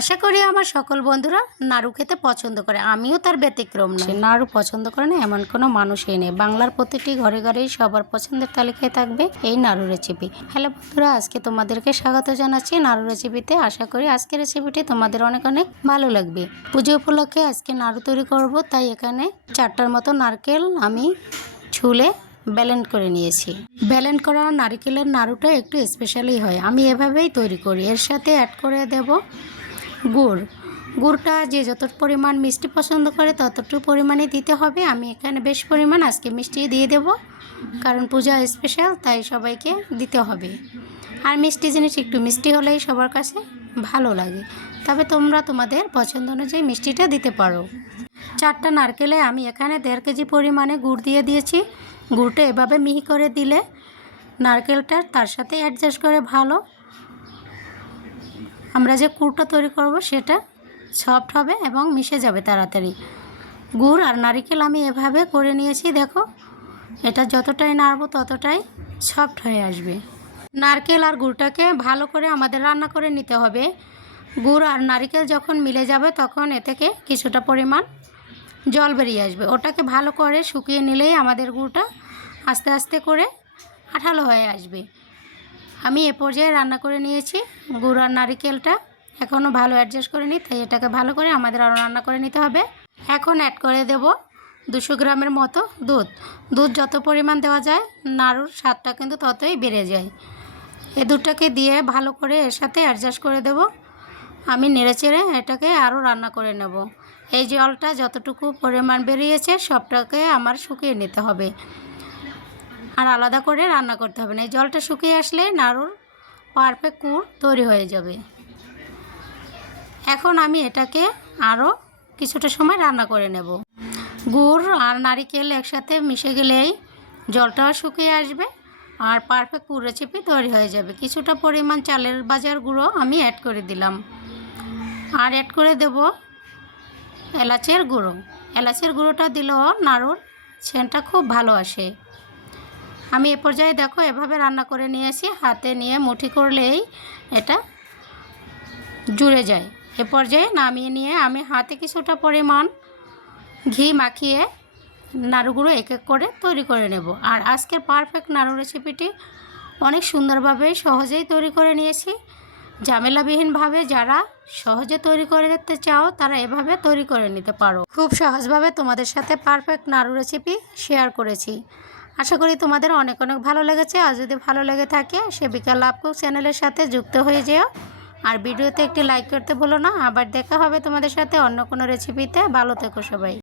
আশা করি আমার সকল বন্ধুরা নাড়ু খেতে পছন্দ করে, আমিও তার ব্যতিক্রম নই। নাড়ু পছন্দ করে না এমন কোনো মানুষই নেই। বাংলার প্রতিটি ঘরে ঘরেই সবার পছন্দের তালিকায় থাকবে এই নাড়ু রেসিপি। হ্যালো বন্ধুরা, আজকে তোমাদেরকে স্বাগত জানাচ্ছি নাড়ু রেসিপিতে। আশা করি আজকের রেসিপিটি তোমাদের অনেক অনেক ভালো লাগবে। পুজো উপলক্ষে আজকে নাড়ু তৈরি করব, তাই এখানে 4টার মতো নারকেল আমি ছুলে ব্লেন্ড করে নিয়েছি। ব্লেন্ড করা নারকেলের নাড়ুটা একটু স্পেশালি হয়, আমি এভাবেই তৈরি করি। এর সাথে অ্যাড করে দেব গুড়টা যে যত পরিমাণ মিষ্টি পছন্দ করে ততটুকু পরিমাণে দিতে হবে। আমি এখানে বেশ পরিমাণ আজকে মিষ্টি দিয়ে দেব, কারণ পূজা স্পেশাল, তাই সবাইকে দিতে হবে। আর মিষ্টি জিনিস একটু মিষ্টি হলেই সবার কাছে ভালো লাগে, তবে তোমরা তোমাদের পছন্দ অনুযায়ী মিষ্টিটা দিতে পারো। 4টা নারকেলে আমি এখানে 1.5 কেজি পরিমাণে গুড় দিয়ে দিয়েছি। গুড়টা এভাবে মিহি করে দিলে নারকেলটা তার সাথে অ্যাডজাস্ট করে ভালো আমরা যে গুড়টা তৈরি করব সেটা সফট হবে এবং মিশে যাবে তাড়াতাড়ি। গুড় আর নারকেল আমি এভাবে করে নিয়েছি, দেখো এটা যতটাই নাড়বো ততটাই সফট হয়ে আসবে। নারকেল আর গুড়টাকে ভালো করে আমাদের রান্না করে নিতে হবে। গুড় আর নারকেল যখন মিলে যাবে তখন এ থেকে কিছুটা পরিমাণ জল বেরিয়ে আসবে, ওটাকে ভালো করে শুকিয়ে নিলেই আমাদের গুড়টা আস্তে আস্তে করে আঠালো হয়ে আসবে। আমি এ পর্যায়ে রান্না করে নিয়েছি। গুড় আর নারকেলটা এখনও ভালো অ্যাডজাস্ট করে নিই, তাই এটাকে ভালো করে আমাদের আরও রান্না করে নিতে হবে। এখন অ্যাড করে দেব 200 গ্রামের মতো দুধ যত পরিমাণ দেওয়া যায় নাড়ুর স্বাদটা কিন্তু ততই বেড়ে যায়। এই দুধটাকে দিয়ে ভালো করে এর সাথে অ্যাডজাস্ট করে দেব। আমি নেড়েচেড়ে এটাকে আরও রান্না করে নেব। এই জলটা যতটুকু পরিমাণ বেরিয়েছে সবটাকে আমার শুকিয়ে নিতে হবে, আর আলাদা করে রান্না করতে হবে না। এই জলটা শুকিয়ে আসলে নাড়ুর পারফেক্ট গুড় তৈরি হয়ে যাবে। এখন আমি এটাকে আরও কিছুটা সময় রান্না করে নেব। গুড় আর নারকেল একসাথে মিশে গেলেই জলটাও শুকিয়ে আসবে আর পারফেক্ট গুড় রেসিপি তৈরি হয়ে যাবে। কিছুটা পরিমাণ চালের বাজার গুঁড়ো আমি অ্যাড করে দিলাম, আর অ্যাড করে দেব এলাচের গুঁড়ো। এলাচের গুঁড়োটা দিলেও নাড়ুর সেন্টটা খুব ভালো আসে। আমি এ পর্যায়ে দেখো এভাবে রান্না করে নিয়েছি, হাতে নিয়ে মুঠি করলেই এটা জুড়ে যায়। এ পর্যায়ে নামিয়ে নিয়ে আমি হাতে কিছুটা পরিমাণ ঘি মাখিয়ে নাড়ুগুলো এক এক করে তৈরি করে নেব। আর আজকের পারফেক্ট নাড়ু রেসিপিটি অনেক সুন্দরভাবে সহজেই তৈরি করে নিয়েছি। ঝামেলাবিহীনভাবে যারা সহজে তৈরি করে দেখতে চাও তারা এভাবে তৈরি করে নিতে পারো। খুব সহজভাবে তোমাদের সাথে পারফেক্ট নাড়ু রেসিপি শেয়ার করেছি। আশা করি তোমাদের অনেক অনেক ভালো লেগেছে। আর যদি ভালো লেগে থাকে সেবিকা লাভ কুক চ্যানেলের সাথে যুক্ত হয়ে যেও, আর ভিডিওতে একটি লাইক করতে ভুলো না। আবার দেখা হবে তোমাদের সাথে অন্য কোনো রেসিপিতে। ভালো থেকো সবাই।